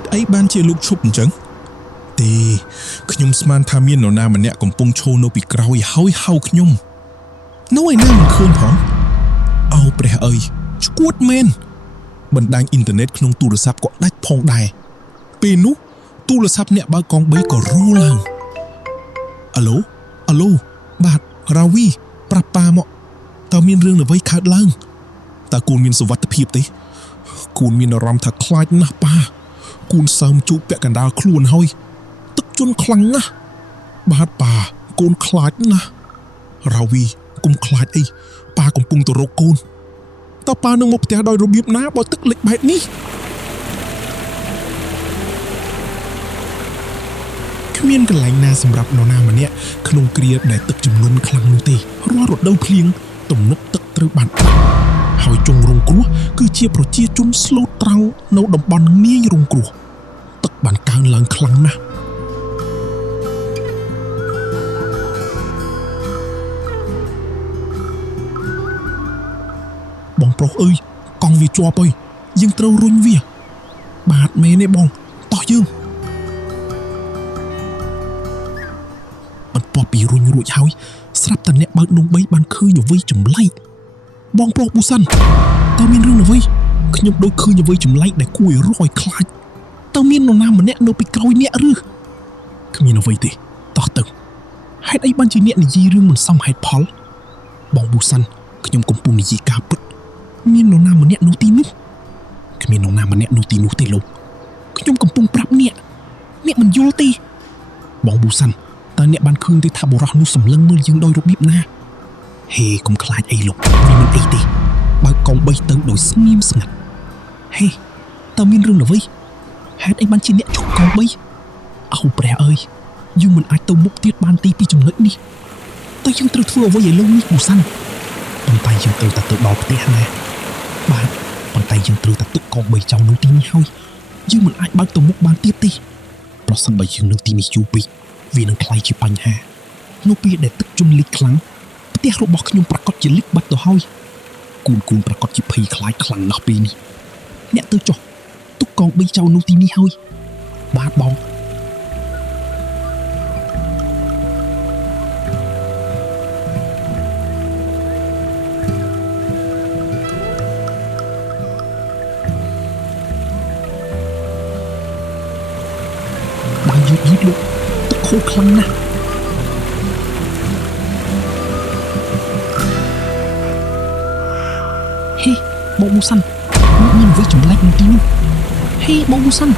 តុអីបានជាលោកឈប់អញ្ចឹងទេខ្ញុំស្មានថាមាននរណាម្នាក់កំពុងឈរនៅពីក្រោយហើយហៅខ្ញុំនៅឯណាមិនឃើញផងអោព្រះអើយស្គួតមែនបណ្ដាញអ៊ីនធឺណិតក្នុងទូរស័ព្ទក៏ដាច់ផងដែរពេលនោះទូរស័ព្ទអ្នកបើកកង់3ក៏រោឡើងអាឡូបាទរាវីប្រាប់ប៉ាមកតើមានរឿងអ្វីកើតឡើងតើគូនមានសុវត្ថិភាពទេគូនមានអារម្មណ៍ថាខ្លាចណាស់ប៉ាគូនសើមជូកពាក់កណ្ដាលខ្លួនហើយទឹកជន់ខ្លាំងណាស់បាទប៉ាកូនខ្លាចណាស់រាវីកុំខ្លាចអីប៉ាកំពុងទៅរកកូនតើប៉ានឹងមកផ្ទះដោយរបៀបណាបើទឹកលិចបែបនេះគ្មានកន្លែងណាសម្រាប់នរណាម្នាក់ក្នុងគ្រាដែលទឹកជំនន់ខ្លាំងនោះទេរាល់រដូវភ្លៀងទំនប់ទឹកត្រូវបានបាត់ហើយជនរងគ្រោះគឺជាប្រជាជនស្លូតត្រង់នៅតំបន់ងាយរងគ្រោះទឹកបានកើនឡើងខ្លាំងណាស់បងប្រុសអើយកង់វាជាប់ហើយយើងត្រូវរុញវាបាទមែនទេបងតោះយើងបន្ទាប់ពីរុញរួចហើយស្រាប់តែអ្នកបើកនំ3បានឃើញអ្វីចម្លែកបងប្រុសប៊ូសាន់តើមានរឿងអ្វីខ្ញុំដូចឃើញអ្វីចម្លែកដែលគួរឲ្យរយខ្លាចតើមាននរណាម្នាក់នៅពីក្រោយអ្នកឬគ្មានអ្វីទេតោះទៅហេតុអីបានជាអ្នកនិយាយរឿងមិនសមហេតុផលបងប៊ូសាន់ខ្ញុំកំពុងនិយាយការពិតមាននរណាម្នាក់នៅទីនោះគ្មាននរណាម្នាក់នៅទីនោះទេលោកខ្ញុំកំពុងប្រាប់អ្នកមិនយល់ទេបងប៊ូសាន់តើអ្នកបានឃើញទេថាបុរសនោះសម្លឹងមើលយើងដោយរបៀបណាហេកុំខ្លាចអីលោកវាមិនអីទេបើកង់3ទៅដោយស្ងៀមស្ងាត់ហេតើមានរឿងអ្វីហេតុអីបានជាអ្នកឈប់កង់3អោព្រះអើយយើងមិនអាចទៅមុខទៀតបានទេពីចំណុចនេះតើយើងត្រូវធ្វើអ្វីឲ្យលោកនេះប៊ូសាន់ប៉ុន្តែយើងត្រូវតែទៅដល់ផ្ទះណាបាទប៉ុន្តែយើងត្រូវតែទុកកង់3ចោលនៅទីនេះហើយយើងមិនអាចបើកទៅមុខបានទៀតទេប្រសិនបើយើងនៅទីនេះយូរពេកវានឹងក្លាយជាបញ្ហានៅពេលដែលទឹកជន់លិចខ្លាំងផ្ទះរបស់ខ្ញុំប្រកាសជាលិចបាត់ទៅហើយគូនប្រកាសជាភ័យខ្លាចខ្លាំងណាស់ពេលនេះអ្នកទៅចុះទុកកង់3ចោលនៅទីនេះហើយបាទបងយឺតលោកទឹកហូរខ្លាំងណាស់ហេបងប៊ូសាន់មានអ្វីចម្លែកនៅទីនោះហេបងប៊ូសាន់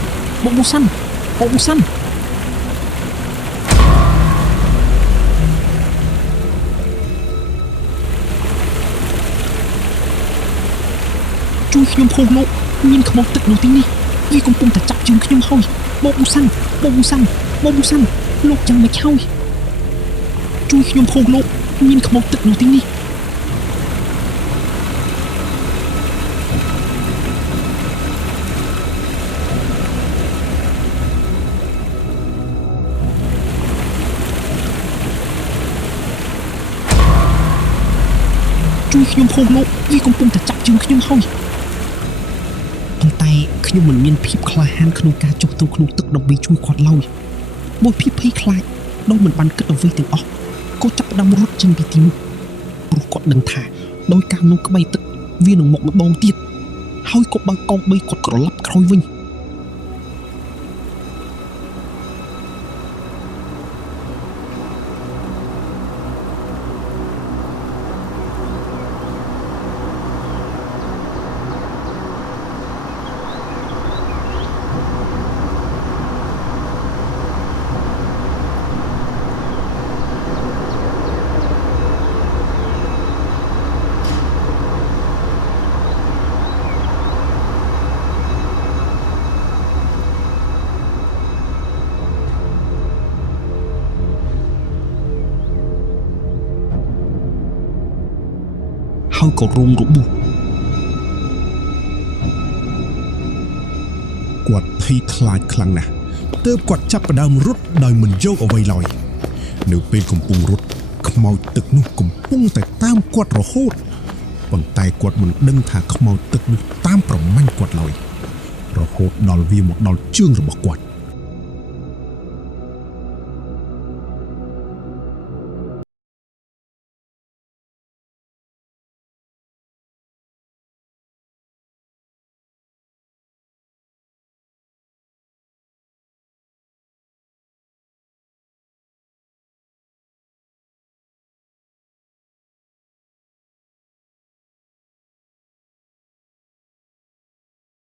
ជួយខ្ញុំផងលោកមានខ្មោចទឹកនៅទីនេះវាកំពុងតែចាប់ជើងខ្ញុំហើយបងប៊ូសាន់លោកចាំមិនហើយជួយខ្ញុំផងលោកមានខ្មោចទឹកនៅទីនេះជួយខ្ញុំផងលោកវាកំពុងតែចាប់ជើងខ្ញុំហើយប៉ុន្តែខ្ញុំមិនមានភាពក្លាហានក្នុងការចុះទៅក្នុងទឹកដើម្បីជួយគាត់ឡើយបើភាពភ័យខ្លាចដោយមិនបានគិតអ្វីទាំងអស់ក៏ចាប់ផ្ដើមរត់ចេញពីទីនោះព្រោះគាត់ដឹងថាដោយការនៅក្បែរទឹកវានឹងមកម្ដងទៀតហើយក៏បើកកង់3គាត់ក្រឡប់ក្រោយវិញហើយក៏រងរបួសគាត់ភ័យខ្លាចខ្លាំងណាស់ទើបគាត់ចាប់ផ្ដើមរត់ដោយមិនយកអ្វីឡើយនៅពេលកំពុងរត់ខ្មោចទឹកនោះកំពុងតែតាមគាត់រហូតប៉ុន្តែគាត់មិនដឹងថាខ្មោចទឹកនោះតាមប្រមាញ់គាត់ឡើយ រហូតដល់វាមកដល់ជើងរបស់គាត់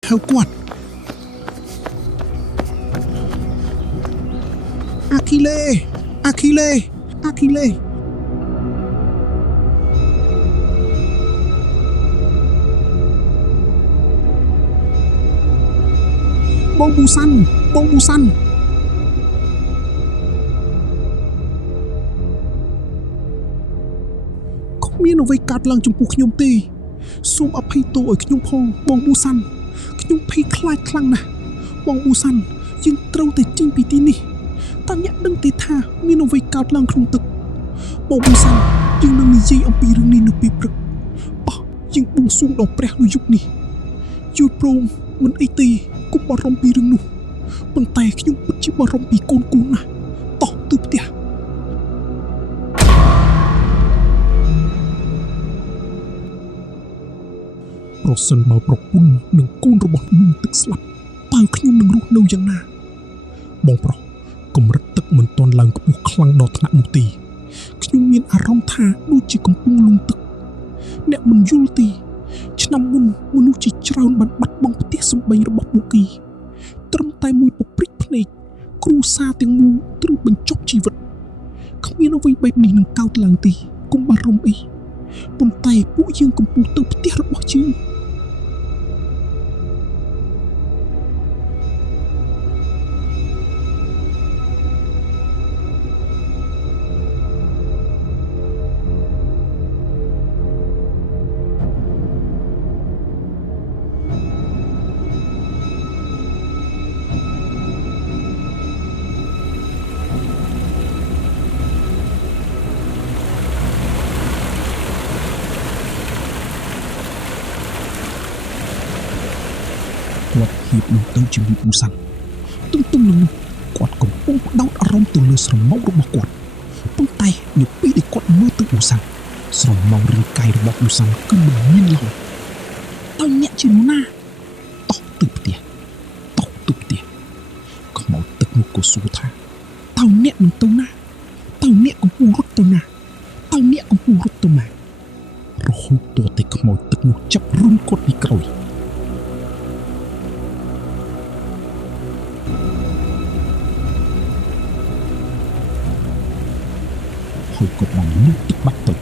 ហៅគាត់អាគីលេអាគីលេអាគីលេបងប៊ូសាន់បងប៊ូសាន់គ្មានអ្វីកើតឡើងចំពោះខ្ញុំទេសូមអភ័យទោសឲ្យខ្ញុំផងបងប៊ូសាន់ខ្ញុំភ័យខ្លាចខ្លាំងណាស់បងប៊ូសាន់យើងត្រូវតែចេញពីទីនេះតើអ្នកដឹងទេថាមានអ្វីកើតឡើងក្នុងទឹកបងប៊ូសាន់យើងនឹងនិយាយអំពីរឿងនេះនៅពេលព្រឹកបោះយើងបួងសួងដល់ព្រះនៅយប់នេះយល់ព្រមមិនអីទេកុំបារម្ភពីរឿងនោះប៉ុន្តែខ្ញុំពិតជាបារម្ភពីកូនណាស់តោះទៅផ្ទះប្រសិនបើប្រពន្ធនិងកូនរបស់ខ្ញុំទឹកស្លាប់តើខ្ញុំនឹងរស់នៅយ៉ាងណាបងប្រុសកម្រិតទឹកមិនទាន់ឡើងខ្ពស់ខ្លាំងដល់ថ្នាក់នោះទេខ្ញុំមានអារម្មណ៍ថាដូចជាកំពុងលង់ទឹកអ្នកមិនយល់ទេឆ្នាំមុនមនុស្សជាច្រើនបានបាត់បង់ផ្ទះសម្បែងរបស់ពួកគេត្រឹមតែមួយពព្រិចភ្នែកគ្រួសារទាំងមូលត្រូវបញ្ចប់ជីវិតគ្មានអ្វីបែបនេះនឹងកើតឡើងទេកុំបារម្ភអីប៉ុន្តែពួកយើងកំពុងទៅផ្ទះរបស់យើងគាត់ហៀបនឹងទៅជាមួយប៊ូសាន់ទន្ទឹមនឹងនោះគាត់កំពុងផ្ដោតអារម្មណ៍ទៅលើស្រមោលរបស់គាត់ប៉ុន្តែនៅពេលដែលគាត់មើលទៅប៊ូសាន់ស្រមោលរាងកាយរបស់ប៊ូសាន់គឺមិនមានឡើយតើអ្នកជានរណាតោះទៅផ្ទះខ្មោចទឹកនោះក៏សួរថាតើអ្នកនឹងទៅណាតើអ្នកកំពុងរត់ទៅណារហូតទាល់តែខ្មោចទឹកនោះចាប់រុញគាត់ពីក្រោយហើយក៏បានលុបទឹកបាត់ទៅ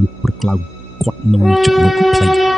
លុបព្រឹកឡើងគាត់នៅចំណុចផ្លេច